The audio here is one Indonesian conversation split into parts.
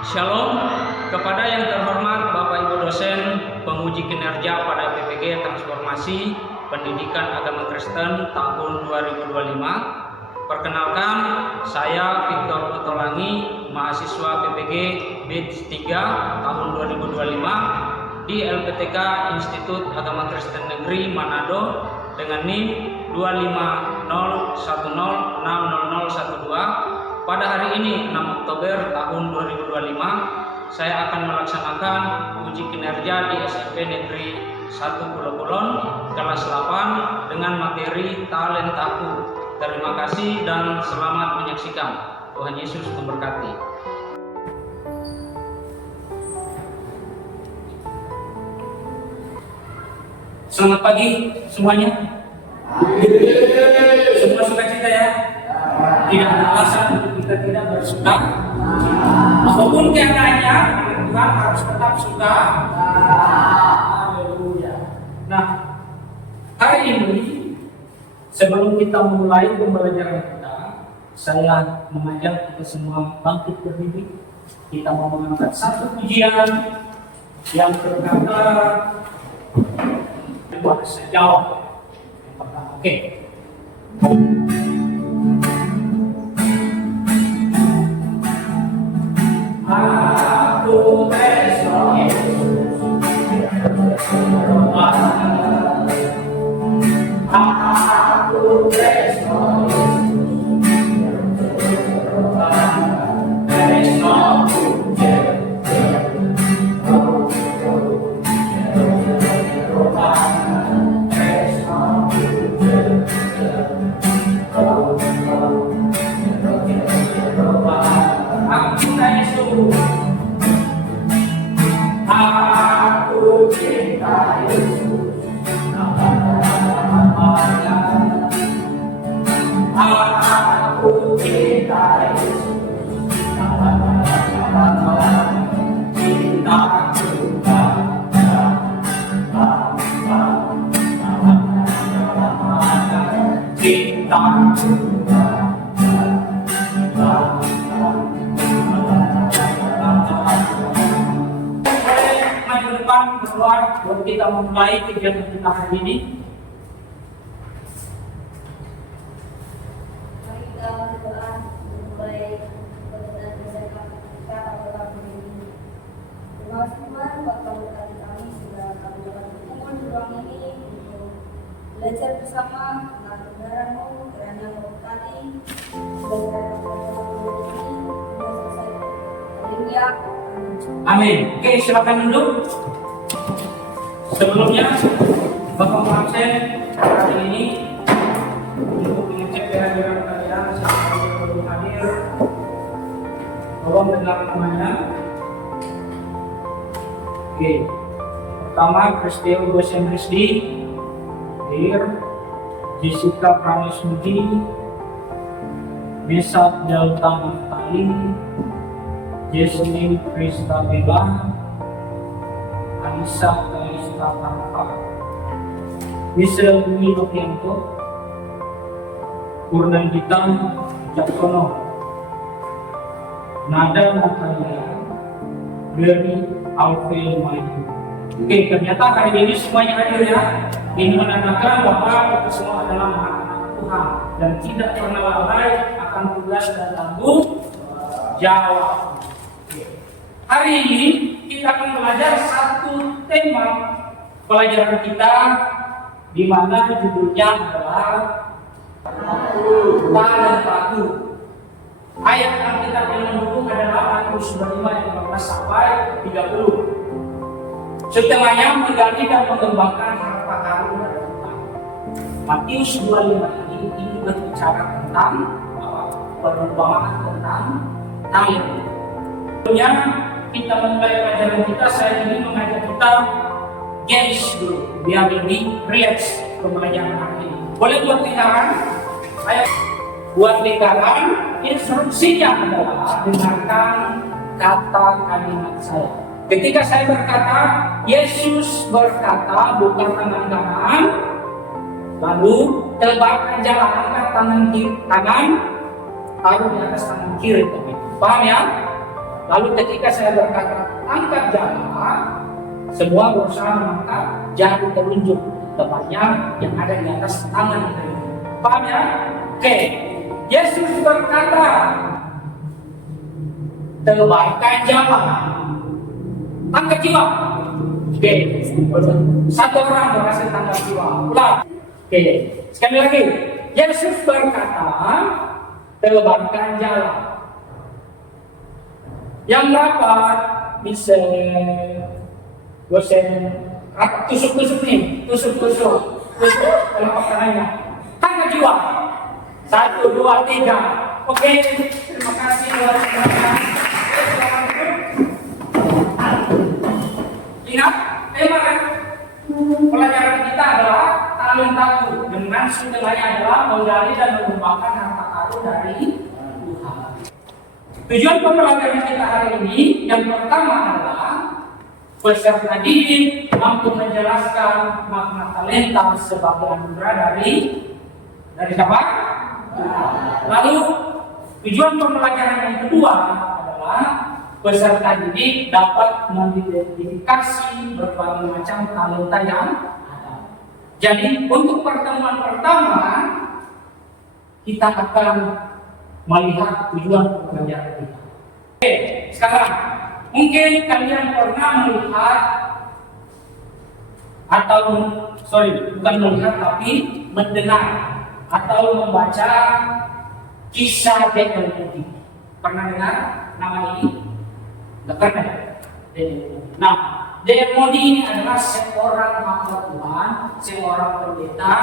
Shalom kepada yang terhormat Bapak Ibu dosen penguji kinerja pada PPG Transformasi Pendidikan Agama Kristen tahun 2025. Perkenalkan, saya Victor Otolangi, mahasiswa PPG BITS 3 tahun 2025 di LPTK Institut Agama Kristen Negeri Manado dengan NIM 25010600012. Pada hari ini 6 Oktober tahun 2025, saya akan melaksanakan uji kinerja di SMP Negeri 1 Pulau Kulon kelas 8 dengan materi talentaku. Terima kasih dan selamat menyaksikan. Tuhan Yesus memberkati. Selamat pagi semuanya. Semua sukacita ya. Tidak ada alasan untuk kita tidak bersuka. Apapun keadaannya, Tuhan harus tetap suka. Haleluya. Nah, hari ini sebelum kita mulai pembelajaran kita, saya mengajak kita semua bangkit berdiri. Kita mau mengangkat satu pujian yang berkata bahasa Jawa. Yang pertama, oke. Aku besok Yesus, aku besok buat kita memulai kegiatan kita hari ini. Mari kita berdoa memulai kegiatan kita pada pagi ini. Terima kasih Tuhan buat kehadiran kami sudah kami dapat berkumpul di ruang ini untuk belajar bersama tentang kebenaran-Mu, kiranya memberkati belajar ini hingga selesai. Haleluya. Amin. Oke, silakan duduk. Sebelumnya, Bapak absen hari ini untuk mengecek kehadiran kalian siapa yang belum hadir. Tolong dengar namanya. Oke, pertama Kristio Gosen Rizdi, hadir. Jessica Pranesmudi, Mesat Delta Naftali, Jesslyn Kristabella, Anissa Tanpa, Michelle Dwi Novianto, Purnandita Caksono, Nada Natalia, Bernie Alfie Maju. Oke, ternyata hari ini semuanya hadir ya. Ini menandakan bahwa kita semua adalah anak-anak Tuhan dan tidak pernah lalai akan tugas dan tanggung jawab. Hari ini kita akan belajar satu tema pelajaran kita, di mana judulnya adalah talentaku. Ayat yang kita akan mendukung adalah Matius 25 ayat 15 sampai 30. Setengahnya menggali dan mengembangkan harta karun dan Tuhan. Matius 25 ini berbicara tentang perumpamaan tentang talenta. Tentunya kita memulai pelajaran kita, saya ingin mengajak kita games dulu biar lebih relax pembelajaran hari ini. Boleh buat lingkaran? Ayo buat lingkaran. Instruksinya adalah dengarkan kata kalimat saya. Ketika saya berkata, Yesus berkata, buka tangan kanan, lalu tebarkan jalan, angkat tangan kiri, taruh di atas tangan kiri. Paham ya? Lalu ketika saya berkata angkat jala, semua berusaha mengangkat, jari telunjuk, tepatnya yang ada di atas tangan itu. Paham ya? Oke. Yesus berkata, tebarkan jala, angkat jiwa. Oke. Satu orang berhasil tangkap jiwa. Ulang. Oke. Sekali lagi. Yesus berkata, tebarkan jala. Yang dapat bisa dosen tusuk-tusuk nih, tusuk telapak tangannya. Tangkap jiwa. 1, 2, 3. Oke, terima kasih buat teman-teman. Ingat, tema kan? Pelajaran kita adalah talent takut. Dengan sumbernya adalah menggali dan mengembangkan harta karun dari Tuhan. Tujuan pembelajaran kita hari ini yang pertama adalah peserta didik mampu menjelaskan makna talenta sebagai anugerah dari siapa? Lalu tujuan pembelajaran yang kedua adalah peserta didik dapat mengidentifikasi berbagai macam talenta yang ada. Jadi untuk pertemuan pertama kita akan melihat tujuan pembelajaran kita. Oke, sekarang mungkin kalian pernah melihat atau bukan melihat tapi mendengar atau membaca kisah Daniel Moody. Pernah dengar nama ini? Tidak pernah. Nah, Daniel Moody ini adalah seorang hamba Tuhan, seorang pendeta,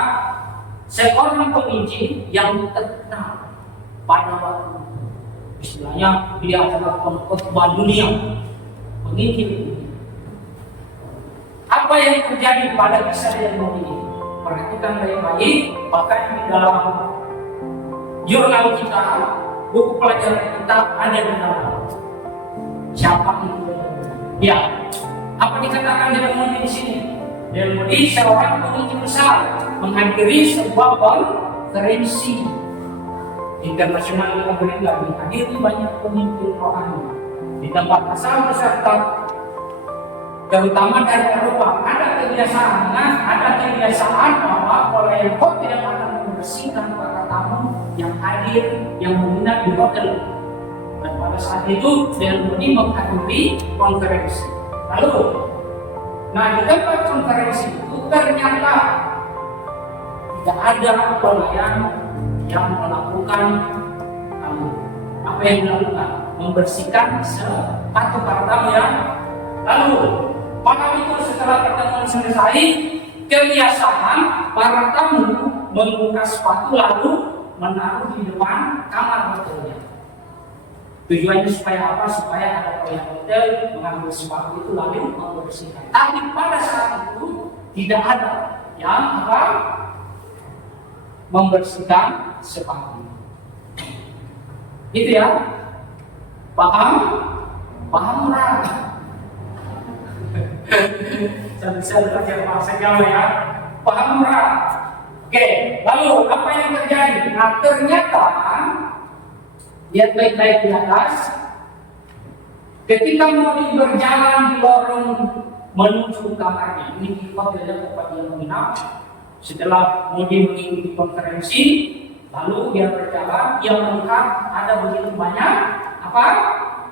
seorang penginjil yang terkenal pada waktu itu. Istilahnya dia adalah pengkhotbah dunia, penginjil. Apa yang terjadi pada kisah Daniel Moody ini? Perhatikan baik-baik, bahkan di dalam jurnal kita, buku pelajaran kita ada di dalam. Siapa itu? Ya, apa dikatakan Daniel Moody di sini? Daniel Moody seorang penginjil besar menghadiri sebuah konferensi internasional yang lagi dihadiri banyak pemimpin rohani di tempat asal peserta, terutama dari Eropa. Ada kebiasaan bahwa pelayan hotel tidak akan membersihkan para tamu yang hadir yang menginap di hotel. Dan pada saat itu Daniel Moody menghadiri konferensi. Lalu, di tempat konferensi itu ternyata tidak ada pelayan yang melakukan apa yang dilakukan, membersihkan sepatu para tamu yang lalu. Malam itu setelah pertemuan selesai, kebiasaan para tamu membuka sepatu lalu menaruh di depan kamar hotelnya. Tujuannya supaya apa? Supaya ada pelayan hotel mengambil sepatu itu lalu membersihkan. Tapi pada saat itu tidak ada yang membersihkan sepatu. Itu ya? Paham? Paham lah. Saya bisa belajar bahasa Jawa ya. Paham lah. Oke, lalu apa yang terjadi? Nah, ternyata lihat baik-baik di atas. Ketika Moody berjalan di lorong menuju kamarnya, ini di hotelnya tempat dia menginap. Setelah Moody mengikuti konferensi, lalu dia berjalan, dia melihat ada begitu banyak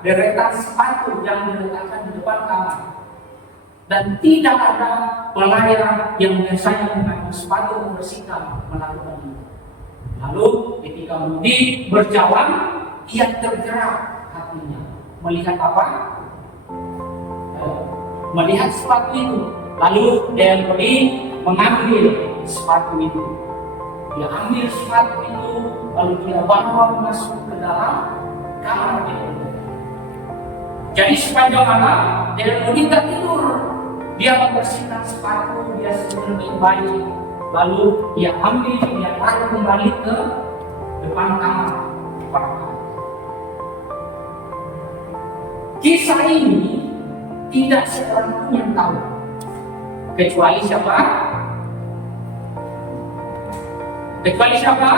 deretan sepatu yang diletakkan di depan kamar. Dan tidak ada pelayan yang biasanya mengambil sepatu membersihkan melakukan itu. Lalu ketika Moody berjalan, ia tergerak hatinya. Melihat apa? Melihat sepatu itu. Lalu Daniel Moody mengambil sepatu itu. Dia ambil sepatu itu, lalu dia bawa masuk ke dalam kamar itu. Jadi sepanjang malam Daniel Moody tak tidur. Dia membersihkan sepatu, dia sebenarnya baik. Lalu dia ambil, dia taruh kembali ke depan kamar. Kisah ini tidak seorang pun yang tahu, kecuali siapa? Kecuali siapa?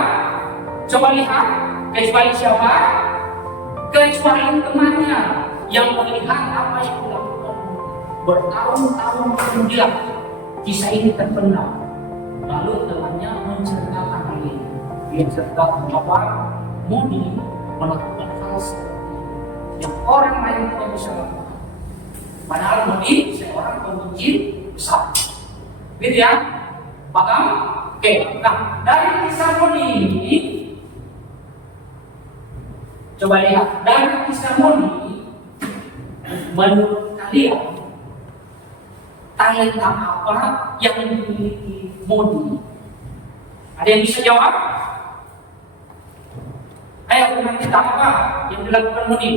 Coba lihat. Kecuali siapa? Kecuali temannya. yang melihat apa yang dilakukan bertahun-tahun kemudian. Kisah ini terpendam. Lalu temannya menceritakan hal ini. Dia ceritakan bahwa Modi melakukan hal seperti ini yang orang lain tidak bisa lakukan. Padahal Modi seorang pemimpin besar. Gitu ya? Paham? Oke. Nah, dari kisah Modi ini, coba lihat dari kisah Modi, menurut kalian talenta apa yang dimiliki Modi? Ada yang bisa jawab? Ayo, kita apa yang dilakukan Modi?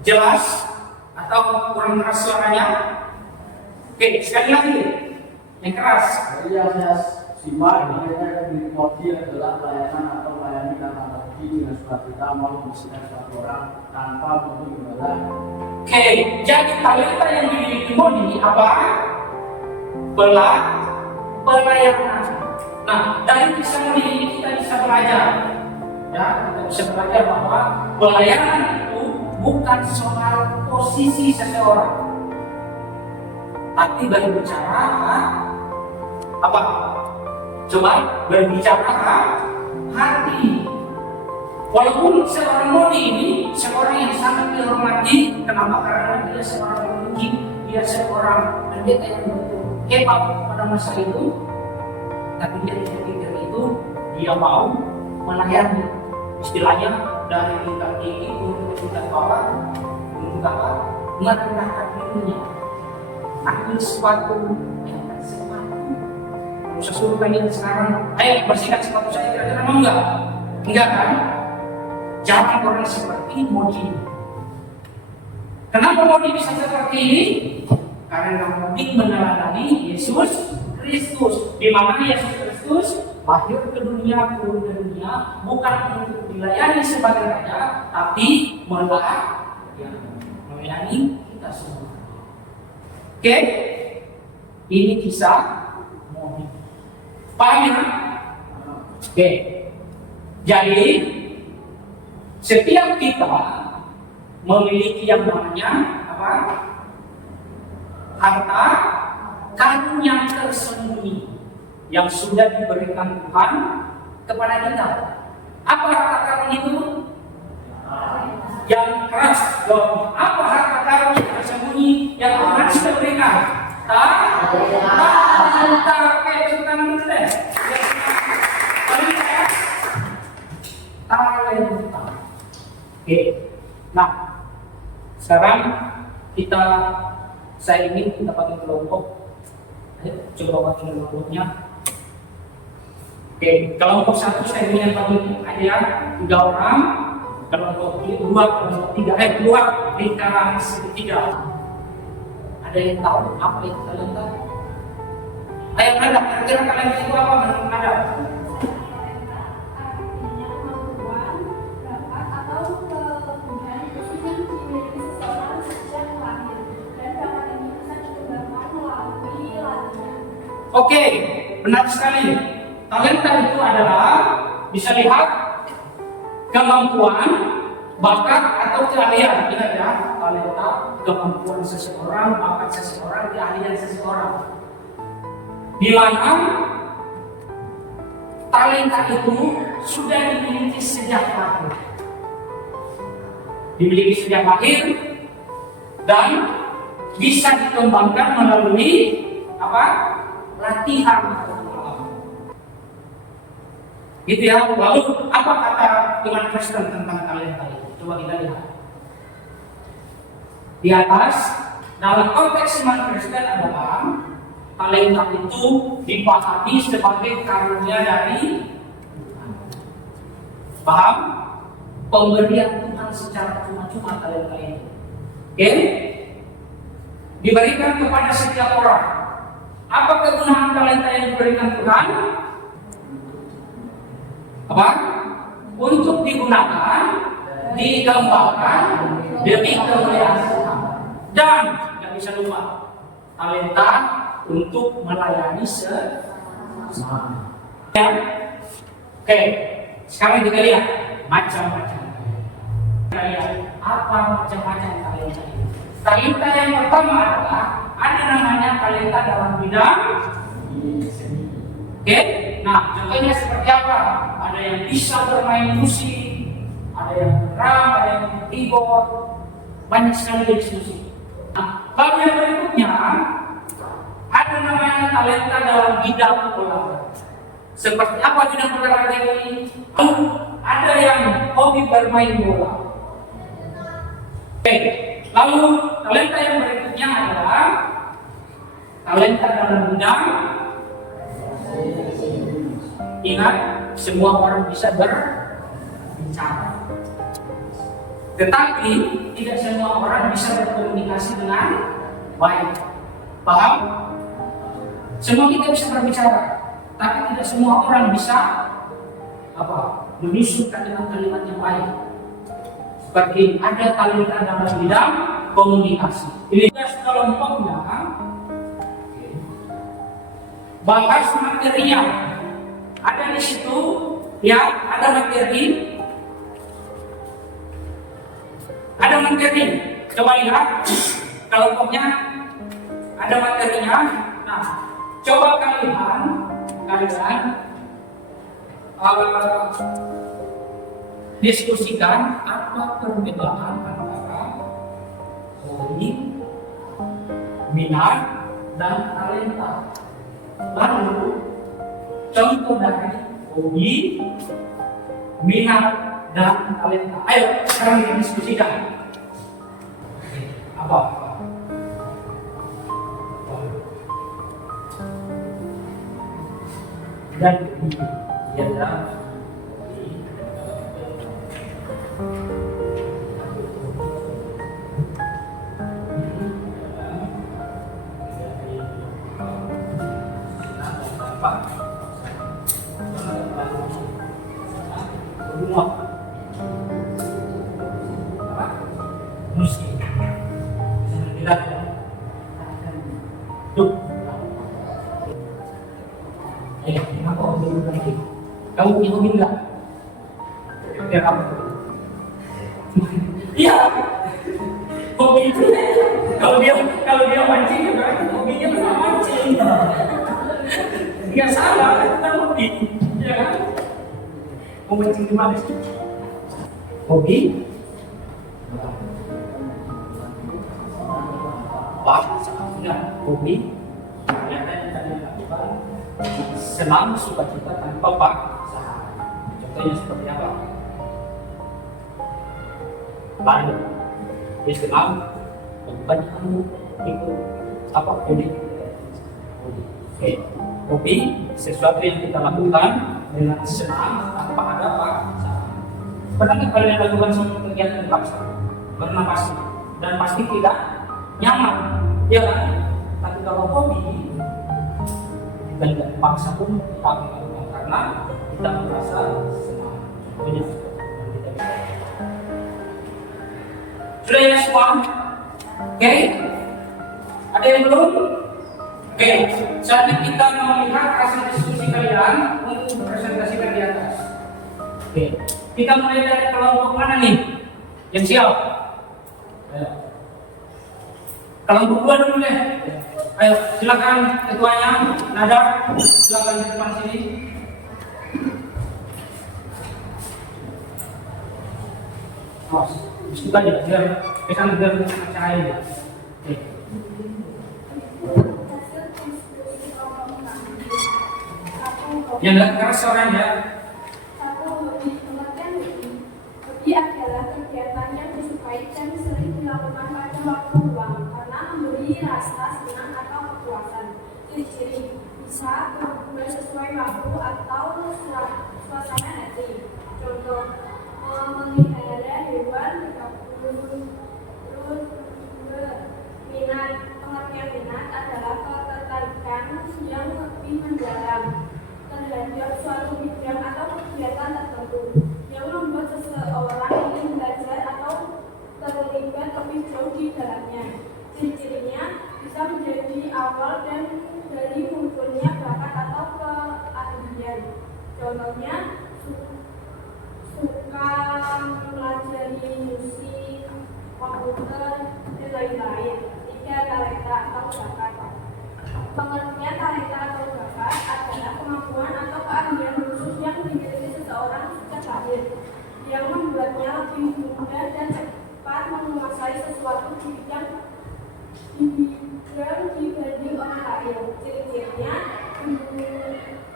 Jelas atau kurang keras suaranya? Oke, sekali lagi yang keras. Jadi yang saya simak makanya di Modi adalah pelayanan atau melayani karena Modi dengan sukacita mau membersihkan suatu orang tanpa memenuhi imbalan. Oke, jadi talenta yang dimiliki Modi apa? Pelayanan. Nah, dari kisah Modi ini kita bisa belajar, ya, kita bisa belajar bahwa pelayanan itu bukan soal posisi seseorang, tapi berbicara apa? Coba berbicara hati. Walaupun seorang Modi ini seorang yang sangat dihormati, kenapa? Karena dia seorang pemimpin, dia seorang pendeta yang betul hebat pada masa itu, tapi dia tidak pikir itu, dia mau melayani, istilahnya dari tingkat tinggi untuk tingkat bawah, untuk apa? Merendahkan dirinya, ambil sesuatu yang bersifat. Saya suruh kalian sekarang, ayo bersihkan sepatu saya, kira-kira mau enggak? Enggak kan? Jangan orang seperti Modi. Kenapa Modi bisa seperti ini? Karena Modi meneladani Yesus Kristus, di mana Yesus Kristus lahir ke dunia, turun ke dunia, bukan untuk dilayani sebagai raja, tapi melayani kita semua. Oke? Ini kisah Modi. Paham ya? Oke. Jadi setiap kita memiliki yang namanya apa? Harta karun yang tersembunyi yang sudah diberikan Tuhan kepada kita. Apa harta karun itu? Yang keras. Loh, apa harta karun yang tersembunyi yang Tuhan sudah berikan? Talenta. Kayak tentang meneleh. Talenta. Oke. Nah, sekarang saya ingin kita bagi kelompok. Ayo, coba bagi kelompoknya. Oke, kelompok 1 saya ingin bagi ada 3 orang, kelompok 2, kelompok 3, keluar lingkaran segitiga. Ada yang tahu apa itu talenta? Ayo, ada. Kira-kira talenta itu apa? Ada? Oke, benar sekali. Talenta itu adalah bisa lihat kemampuan, bakat atau keahlian. Ingat ya, talenta kemampuan seseorang, bakat seseorang, keahlian seseorang. Di mana talenta itu sudah dimiliki sejak lahir. Dimiliki sejak lahir dan bisa dikembangkan melalui apa? Latihan. Gitu ya. Lalu apa kata Tuhan Kristen tentang talenta itu? Coba kita lihat. Di atas, dalam konteks iman Kristen adalah talenta itu dipahami sebagai karunia dari Tuhan. Paham? Pemberian Tuhan secara cuma-cuma talenta ini. Oke? Diberikan kepada setiap orang. Apa kegunaan talenta yang diberikan Tuhan? Apa? Untuk digunakan, dikembangkan demi kemuliaan Tuhan. Dan tidak bisa lupa, talenta untuk melayani sesama. Ya. Oke, sekarang kita lihat macam-macam. Kita lihat apa macam-macam talenta ini. Talenta yang pertama adalah ada namanya talenta dalam bidang seni. Oke, nah contohnya seperti apa? Ada yang bisa bermain musik, ada yang drum, ada yang keyboard, banyak sekali jenis musik. Nah, lalu yang berikutnya ada namanya talenta dalam bidang olahraga. Seperti apa bidang olahraga ini? Ada yang hobi bermain bola. Oke, lalu talenta yang berikutnya adalah talenta dalam bidang. Ingat, semua orang bisa berbicara, tetapi tidak semua orang bisa berkomunikasi dengan baik. Paham? Semua kita bisa berbicara, tapi tidak semua orang bisa menyusun kalimat-kalimat yang baik. Seperti ada talenta dalam bidang komunikasi. Ini kelompoknya bahas materinya. Ada di situ, ya, ada materi. Ada materi. Coba lihat kelompoknya ada materinya. Nah, coba kalian diskusikan apa perbedaan antara hobi, minat, dan talenta. Lalu contoh dari hobi, minat, dan talenta. Ayo sekarang kita diskusikan. Apa? Dan ini adalah musik. Kenapa hobi bukan itu? Kamu punya hobi enggak? Biar apa? Iya. Hobi itu kalau dia mancing berarti hobinya benar mancing. Enggak salah, itu kan hobi. Ya kan? Mau mancing di mana sih? Hobi? Hobi senang sukacita tanpa paksaan. Contohnya seperti apa? Lalu dia senang banyak kamu ikut apa hobi. Hobi sesuatu yang kita lakukan dengan senang tanpa ada paksaan. Pernah kalian lakukan suatu kegiatan paksa karena pasti tidak nyaman, ya kan? Tapi kalau hobi kita tidak dipaksa pun kita lakukan karena kita merasa senang. Contohnya sudah ya semua? Oke? Ada yang belum? Oke, saatnya kita melihat hasil diskusi kalian untuk presentasikan di atas. Oke, kita mulai dari kelompok mana nih? Yang siap? Ayo. Kelompok 2 dulu deh. Ayo, silakan ketuanya, Nada, silakan di depan sini. Awas, diskusi aja, biar pesan biar cahaya. Oke. Yang nggak keras orangnya. Hobi adalah kegiatan yang disukai dan sering dilakukan pada waktu luang karena memberi rasa senang atau kepuasan. Ciri-ciri bisa berubah sesuai waktu atau suasana hati. Contoh, memelihara hewan, terus minat. Pengertian minat adalah ketertarikan yang lebih mendalam terhadap suatu bidang atau kegiatan tertentu yang membuat seseorang ingin belajar atau terlibat lebih jauh di dalamnya. Ciri-cirinya bisa menjadi awal dan menjadi musik, komputer, dan lain-lain. 3. Talenta atau bakat. Pengertian talenta atau bakat adalah kemampuan atau keahlian khusus yang dimiliki seseorang sejak lahir, yang membuatnya lebih mudah dan cepat menguasai sesuatu di bidang dibanding orang lain. Ciri-cirinya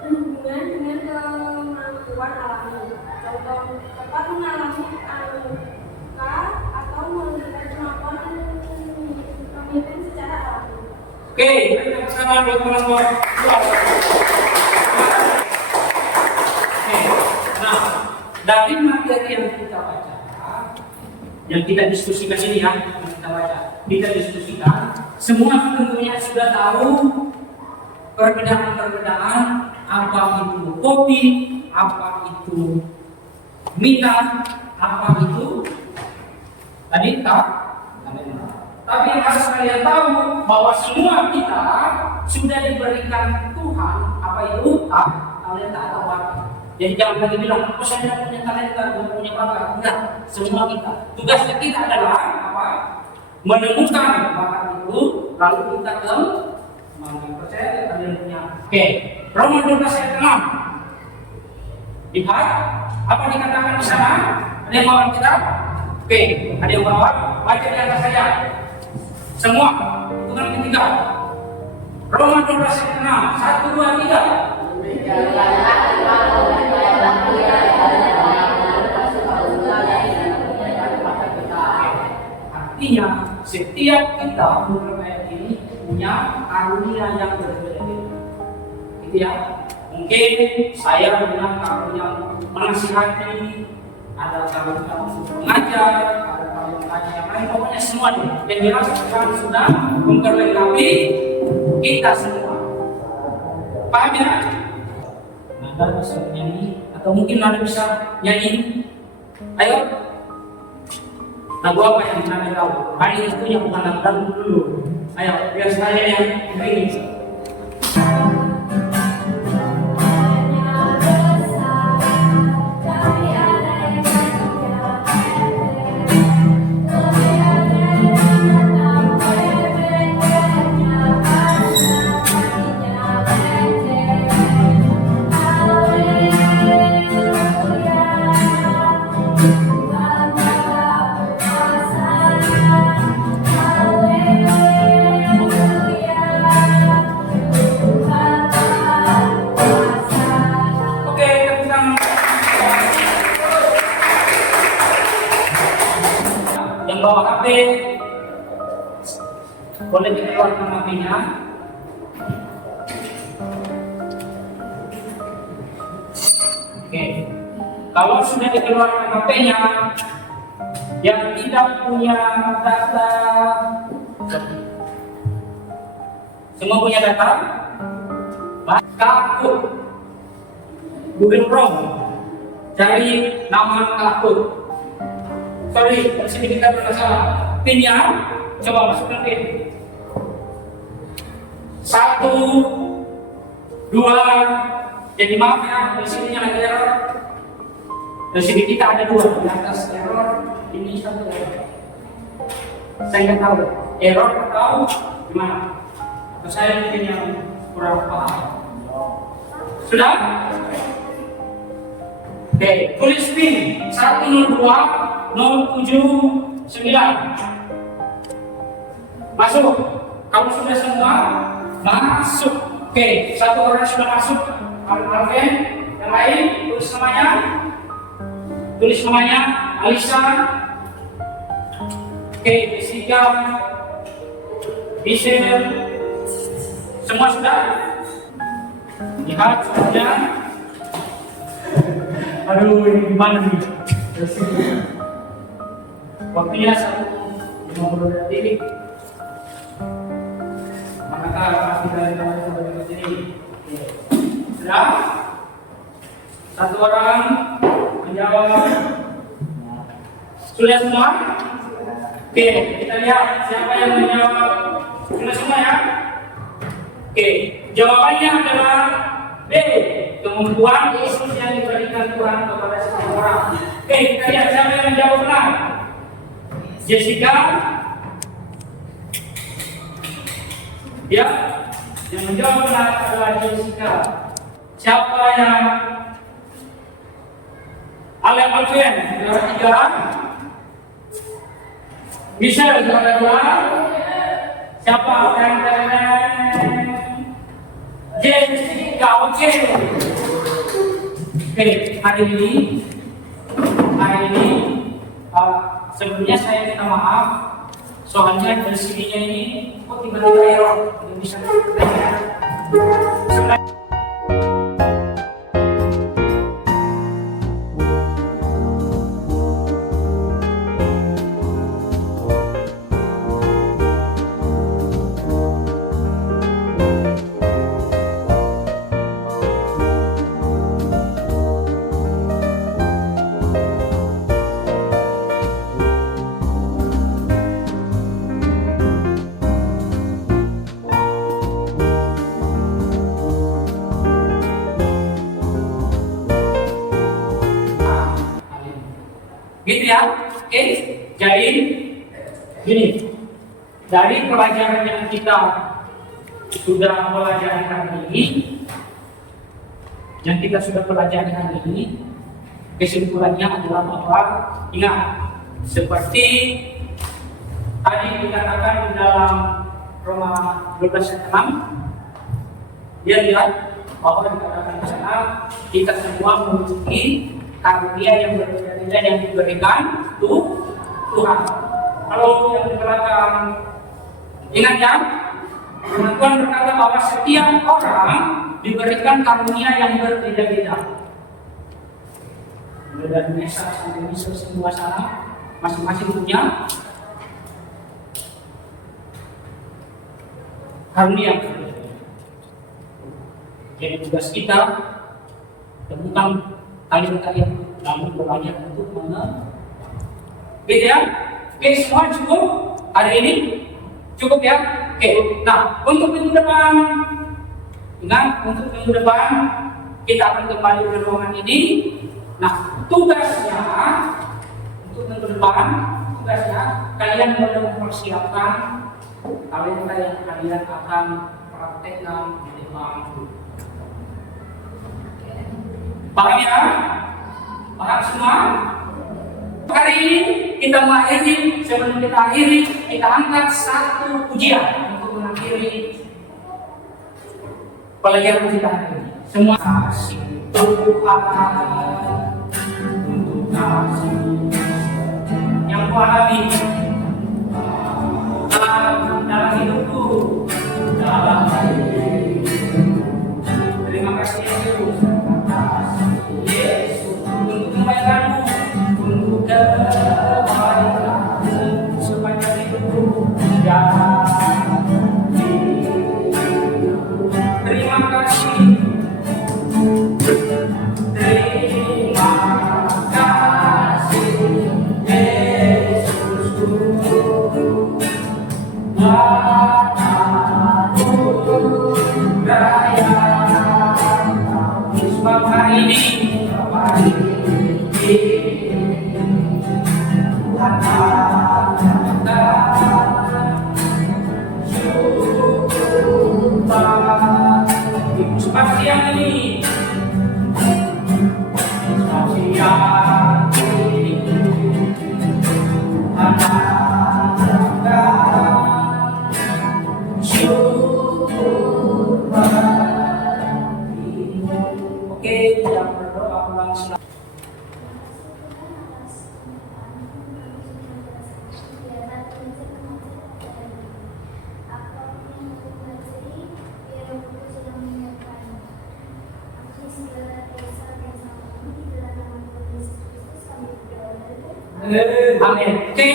berhubungan dengan kemampuan alami. Contoh, cepat mengalami angka atau melihat kemampuan memimpin secara alami. Oke, bersama buat teman-teman. Oke, nah dari materi yang kita baca, yang kita diskusikan ini ya, yang kita baca, kita diskusikan, semua tentunya sudah tahu perbedaan-perbedaan apa itu kopi, apa itu minat, apa itu tadi tak. Tapi yang harus kalian tahu bahwa semua kita sudah diberikan Tuhan apa itu talenta atau bakat. Jadi jangan lagi bilang, oh saya tidak punya talenta, tidak punya bakat. Enggak, semua kita. Tugasnya kita adalah apa? Menemukan bakat itu, lalu kita kembangkan. Percaya kalian punya. Oke, Roma 12 ayat 6. Lihat apa dikatakan di sana? Ada yang bawa kita? Oke, ada yang bawa? Baca di atas saja. Semua, bukan ketiga. Roma 12 ayat 6. 1, 2, 3. Artinya setiap kita menurut ayat ini punya karunia yang berbeda-beda. Gitu ya. Mungkin saya punya karunia menasihati, ada karunia untuk mengajar, ada karunia yang lain, pokoknya semua nih. Yang jelas Tuhan sudah memperlengkapi kita semua. Paham ya? Nada bisa nyanyi atau mungkin Nada bisa nyanyi. Ayo. Lagu apa yang Nada tahu? Hari itu yang bukan lagu dulu. Ayo, biar saya yang ini. Bawa HP, boleh dikeluarkan HP-nya. Oke, kalau sudah dikeluarkan HP-nya, yang tidak punya data, semua punya data, Kakut, Google Chrome, cari nama Kakut. Sorry, di sini kita bermasalah. PIN-nya, coba masukkan PIN. 1, 2, jadi maaf ya, di sini ada error. Di sini kita ada 2, di atas error, ini 1 error. Saya nggak tahu, error atau gimana? Atau saya mungkin yang kurang paham. Sudah? Oke, tulis PIN 102 079. Masuk. Kamu sudah semua masuk. Oke, satu orang sudah masuk. Alvin, yang lain tulis namanya. Tulis namanya Alisa. Oke, Jessica, Michelle. Semua sudah? Lihat sudah. Aduh, ini gimana nih? Waktunya 1:50 detik. Manakah pasti dari kamu sampai ke sini? Sudah? Satu orang menjawab. Sudah semua? Oke, kita lihat siapa yang menjawab. Sudah semua ya? Oke, jawabannya adalah B. Kemampuan khusus yang diberikan Tuhan kepada setiap orang. Oke, kita lihat siapa yang menjawab benar. Jessica. Ya, yang menjawab benar adalah Jessica. Siapa yang Alep Alfian, juara 3. Michelle, juara 2. Siapa yang Jessica, oke. Oke, hari ini sebelumnya saya minta maaf soalnya dari sininya ini kok tiba-tiba error, tidak bisa gitu ya. Oke, jadi gini, dari pelajaran yang kita sudah pelajari hari ini, kesimpulannya adalah bahwa ingat, seperti tadi dikatakan di dalam Roma 12:6, dia lihat bahwa dikatakan di sana kita semua memiliki karunia yang berbeda-beda yang diberikan Tuhan. Kalau yang di belakang, ingat ya, Tuhan berkata bahwa setiap orang diberikan karunia yang berbeda-beda. Dari Mesa sampai Misal semua sana, masing-masing punya karunia. Jadi tugas kita temukan kalian namun berbanyak untuk gitu ya. Oke, semua cukup hari ini? Cukup ya? Oke, nah untuk minggu depan, ingat, untuk minggu depan kita akan kembali ke ruangan ini. Nah, tugasnya untuk minggu depan, kalian mulai mempersiapkan talenta yang kalian akan praktekkan di depan. Paham ya? Paham semua? Hari ini kita mengakhiri, sebelum kita akhiri, kita angkat satu pujian untuk mengakhiri pelajaran kita hari ini. Semua kasih Tuhan untuk kasih yang ku alami dalam hidupku, dalam hidupku. Terima kasih Yesus. Kebaikanmu, untuk kebaikanmu sepanjang hidupku. Terima kasih, terima kasih Yesusku. Raya, sebab hari ini. Sebab siang ini oke, yang berdoa ulang selamat. Amin. Oke,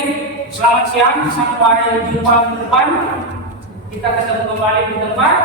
selamat siang, sampai jumpa minggu depan. Kita ketemu kembali di tempat